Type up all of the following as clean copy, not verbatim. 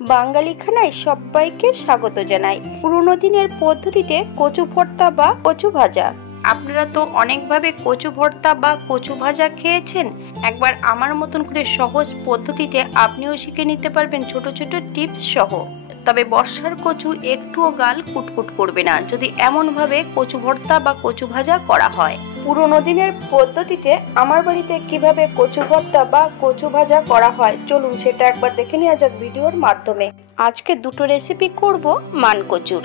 বাঙালি খানায় সবাইকে স্বাগত জানাই। পুরনো দিনের পদ্ধতিতে কচু ভর্তা বা কচু ভাজা। আপনারা তো অনেকভাবে কচু ভর্তা বা কচু ভাজা খেয়েছেন। একবার আমার মতন করে সহজ পদ্ধতিতে আপনিও শিখে নিতে পারবেন ছোট ছোট টিপস সহ। তবে বর্ষার কচু একটুও গাল কুটকুট করবে না যদি এমনভাবে কচু ভর্তা বা কচু ভাজা করা হয়। পুরনো দিনের পদ্ধতিতে আমার বাড়িতে কিভাবে কচু ভর্তা বা কচু ভাজা করা হয় চলুন সেটা একবার দেখে নেওয়া যাক ভিডিওর মাধ্যমে। আজকে দুটো রেসিপি করব মান কচুর।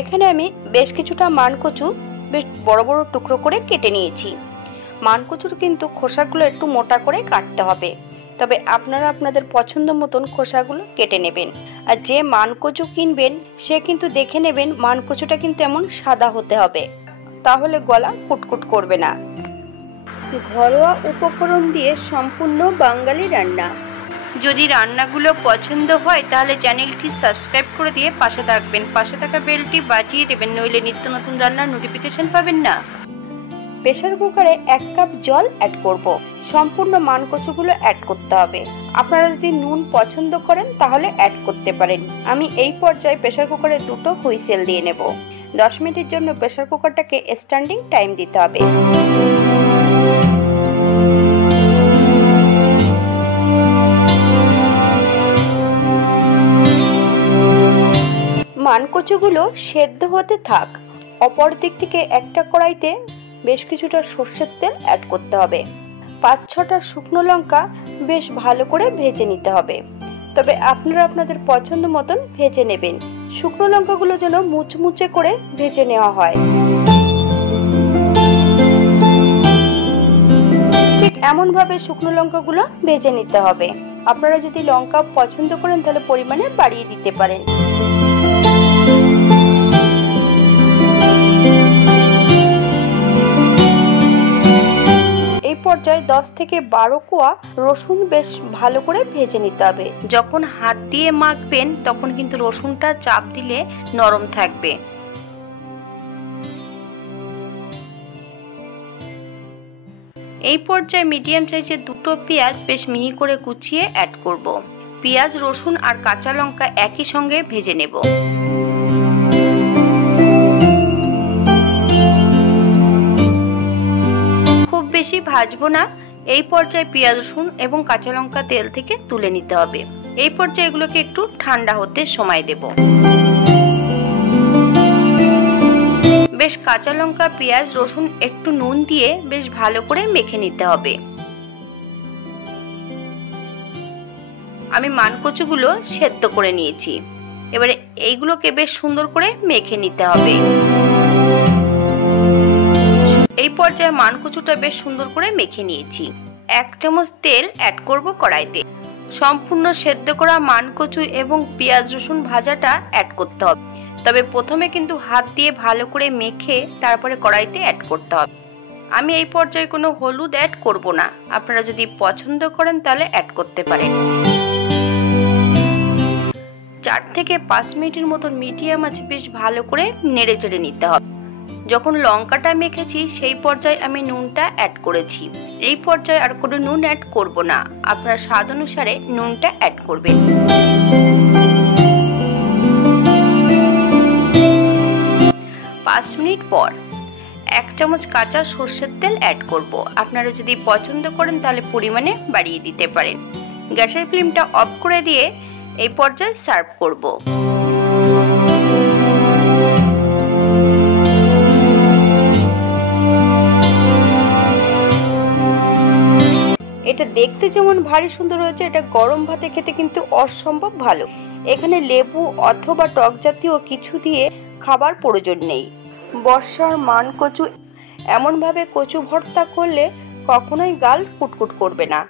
এখানে আমি বেশ কিছুটা মান কচু বেশ বড় বড় টুকরো করে কেটে নিয়েছি। মান কচুর কিন্তু খোসাগুলো একটু মোটা করে কাটতে হবে, তবে আপনারা আপনাদের পছন্দ মতন খোসাগুলো কেটে নেবেন। আর যে মান কচু কিনবেন সে কিন্তু দেখে নেবেন মান কচুটা কিন্তু এমন সাদা হতে হবে, তাহলে গলা কুটকুট করবে না। ঘরোয়া উপকরণ দিয়ে সম্পূর্ণ বাঙালি রান্না। যদি রান্নাগুলো পছন্দ হয় তাহলে চ্যানেলটি সাবস্ক্রাইব করে দিয়ে পাশে থাকবেন, পাশে থাকা বেলটি বাজিয়ে দেবেন, নইলে নিত্য নতুন রান্নার নোটিফিকেশন পাবেন না। প্রেসার কুকারে 1 কাপ জল অ্যাড করব। সম্পূর্ণ মান কচুগুলো অ্যাড করতে হবে। আপনারা যদি নুন পছন্দ করেন তাহলে অ্যাড করতে পারেন। আমি এই পর্যায়ে প্রেসার কুকারে 2টো হুইসেল দিয়ে নেব। 10 মিনিটের জন্য প্রেসার কুকারটাকে স্ট্যান্ডিং টাইম দিতে হবে। মান কচুগুলো সেদ্ধ হতে থাক। অপর দিক থেকে একটা কড়াইতে বেশ কিছুটা সরষের তেল অ্যাড করতে হবে। 5-6টা শুকনো লঙ্কা বেশ ভালো করে ভেজে নিতে হবে, তবে আপনারা আপনাদের পছন্দ মতন ভেজে নেবেন। শুকনো লঙ্কাগুলো যেন মুচমুচে করে ভেজে নেওয়া হয়। ঠিক এমনভাবে শুকনো লঙ্কাগুলো ভেজে নিতে হবে। আপনারা যদি লঙ্কা পছন্দ করেন তাহলে পরিমাণে বাড়িয়ে দিতে পারেন। এই পর্যায়ে 10 থেকে 12 কোয়া রসুন বেশ ভালো করে ভেজে নিতে হবে। যখন হাত দিয়ে মাখবেন তখন কিন্তু রসুনটা চাপ দিলে নরম থাকবে। এই পর্যায়ে মিডিয়াম সাইজের 2টো পেঁয়াজ বেশ মিহি করে কুচিয়ে অ্যাড করব। পেঁয়াজ, রসুন আর কাঁচা লঙ্কা একই সঙ্গে ভেজে নেব। খুব বেশি ভাজবো না। এই পর্যায়ে পেঁয়াজ, রসুন এবং কাঁচা লঙ্কা তেল থেকে তুলে নিতে হবে। এই পর্যায়ে এগুলোকে একটু ঠান্ডা হতে সময় দেব। বেশ কাঁচা লঙ্কা, পেঁয়াজ, রসুন একটু নুন দিয়ে বেশ ভালো করে মেখে নিতে হবে। আমি মান কচুগুলো সেদ্ধ করে নিয়েছি। এবারে এইগুলোকে বেশ সুন্দর করে মেখে নিতে হবে। এই পর্যায়ে মান কচুটা বেশ সুন্দর করে মেখে নিয়েছি। 1 চামচ তেল অ্যাড করব কড়াইতে। সম্পূর্ণ সেদ্ধ করা মান কচু এবং পেঁয়াজ রসুন ভাজাটা অ্যাড করতে হবে, তবে প্রথমে কিন্তু হাত দিয়ে ভালো করে মেখে তারপরে কড়াইতে অ্যাড করতে হবে। আমি এই পর্যায়ে কোনো হলুদ অ্যাড করব না। আপনারা যদি পছন্দ করেন তাহলে অ্যাড করতে পারেন। 4 থেকে 5 মিনিটের মতো মিডিয়াম আঁচে বেশ ভালো করে নেড়ে চেড়ে নিতে হবে। যখন লঙ্কাটা মেখেছি সেই পর্যায়ে আমি নুনটা অ্যাড করেছি। এই পর্যায়ে আর কোনো নুন অ্যাড করব না। আপনার স্বাদ অনুসারে নুনটা অ্যাড করবেন। পাঁচ মিনিট পর 1 চামচ কাঁচা সরষের তেল অ্যাড করব। আপনারা যদি পছন্দ করেন তাহলে পরিমাণে বাড়িয়ে দিতে পারেন। গ্যাসের ফ্লেমটা অফ করে দিয়ে এই পর্যায়ে সার্ভ করব। এটা দেখতে যেমন ভারী সুন্দর হয়েছে, এটা গরম ভাতে খেতে কিন্তু অসম্ভব ভালো। এখানে লেবু অথবা টক জাতীয় কিছু দিয়ে খাবার প্রয়োজন নেই। বর্ষার মান কচু এমনভাবে কচু ভর্তা করলে কখনোই গাল কুটকুট করবে না।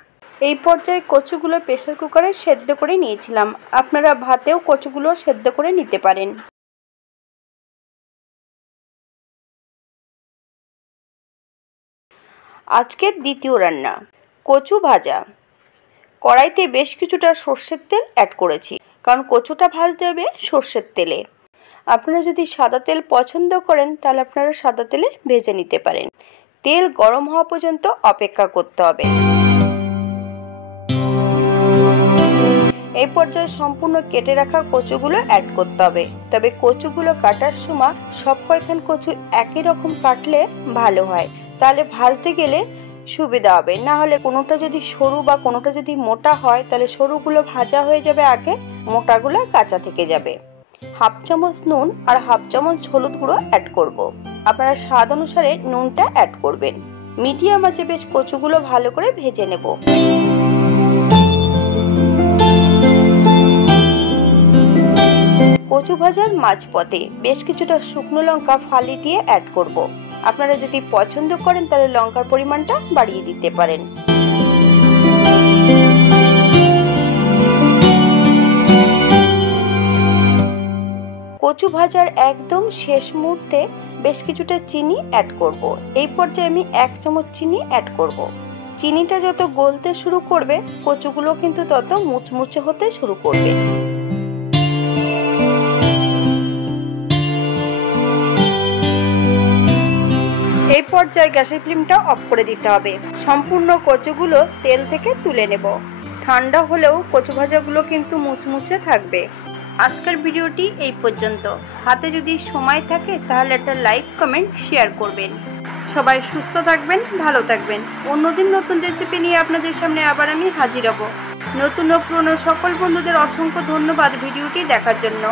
এই পর্যায়ে কচুগুলো প্রেসার কুকারে সেদ্ধ করে নিয়েছিলাম। আপনারা ভাতেও কচুগুলো সেদ্ধ করে নিতে পারেন। আজকের দ্বিতীয় রান্না কচু ভাজা। কড়াইতে বেশ কিছুটা সরষের তেল অ্যাড করেছি, কারণ কচুটা ভাজতে হবে সরষের তেলে। আপনারা যদি সাদা তেল পছন্দ করেন তাহলে আপনারা সাদা তেলে ভেজে নিতে পারেন। তেল গরম হওয়া পর্যন্ত অপেক্ষা করতে হবে। এই পর্যায়ে সম্পূর্ণ কেটে রাখা কচুগুলো অ্যাড করতে হবে। তবে কচুগুলো কাটার সময় সব কয়খান কচু একই রকম কাটলে ভালো হয়, তাহলে ভাজতে গেলে সুবিধা হবে। না হলে কোনোটা যদি সরু বা কোনোটা যদি মোটা হয় তাহলে সরুগুলো ভাজা হয়ে যাবে আগে, মোটাগুলো কাঁচা থেকে যাবে। হাফ চামচ নুন আর হাফ চামচ হলুদ গুঁড়ো অ্যাড করব। আপনারা স্বাদ অনুসারে নুনটা অ্যাড করবেন। মিডিয়াম আঁচে বেশ কচুগুলো ভালো করে ভেজে নেব। কচু ভাজার মাঝপথে বেশ কিছুটা শুকনো লঙ্কা ফালি দিয়ে অ্যাড করব। আপনারা যদি পছন্দ করেন তাহলে লঙ্কার পরিমাণটা বাড়িয়ে দিতে পারেন। কচু ভাজার একদম শেষ মুহূর্তে বেশ কিছুটা চিনি অ্যাড করব। এই পর্যায়ে আমি 1 চামচ চিনি অ্যাড করব। চিনিটা যত গলতে শুরু করবে কচুগুলো কিন্তু তত মুচমুচে হতে শুরু করবে। এই পর্যায়ে গ্যাসের ফ্লেমটা অফ করে দিতে হবে। সম্পূর্ণ কচুগুলো তেল থেকে তুলে নেব। ঠান্ডা হলেও কচু ভাজাগুলো কিন্তু মুচমুচে থাকবে। আজকের ভিডিওটি এই পর্যন্ত। হাতে যদি সময় থাকে তাহলে একটা লাইক, কমেন্ট, শেয়ার করবেন। সবাই সুস্থ থাকবেন, ভালো থাকবেন। অন্যদিন নতুন রেসিপি নিয়ে আপনাদের সামনে আবার আমি হাজির হব। নতুন ও পুরনো সকল বন্ধুদের অসংখ্য ধন্যবাদ ভিডিওটি দেখার জন্য।